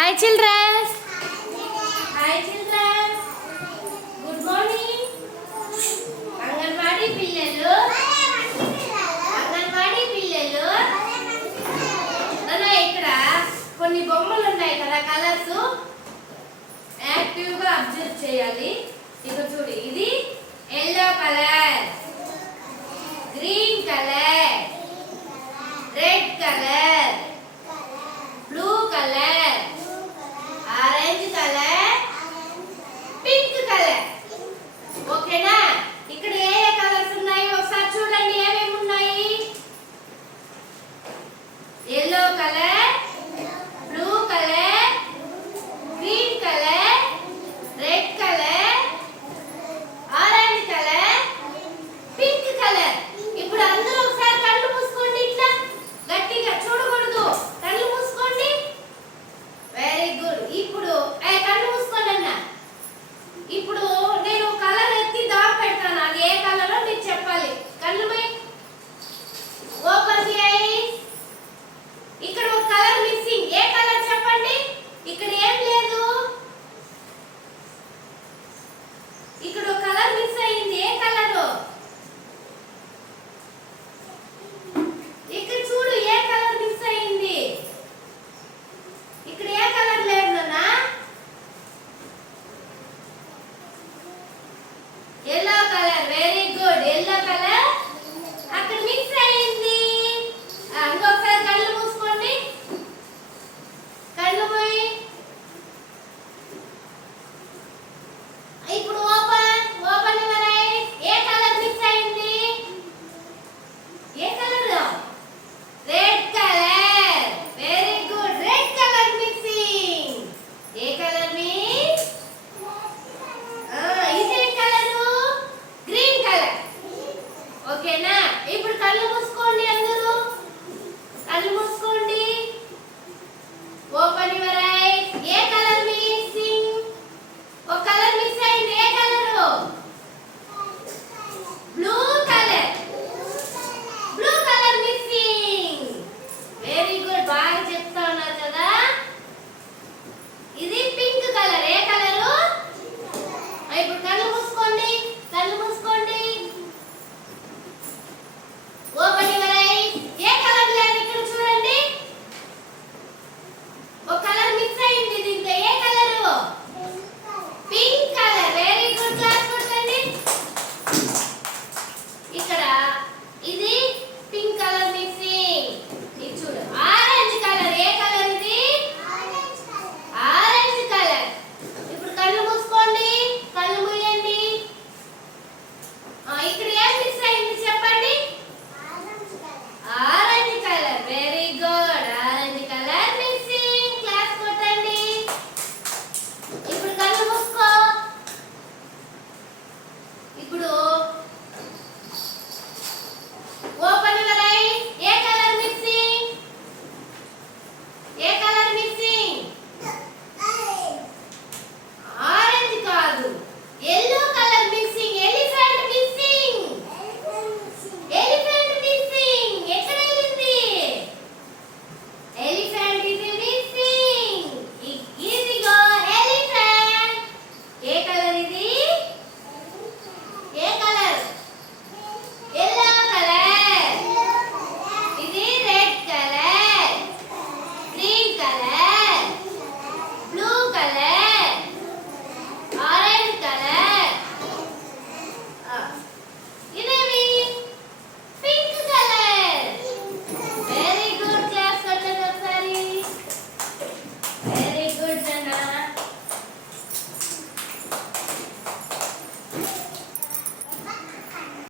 Hi children. Hi children. Good morning. Anganwadi పిల్లలు. అంగన్వాడీ పిల్లలు. నాన్న ఇక్కడ కొన్ని బొమ్మలు ఉన్నాయి కదా కలర్స్. యాక్టివ్గా అబ్జర్వ్ చేయాలి. ఇక చూడు ఇది yellow colour. Green colour. Red colour.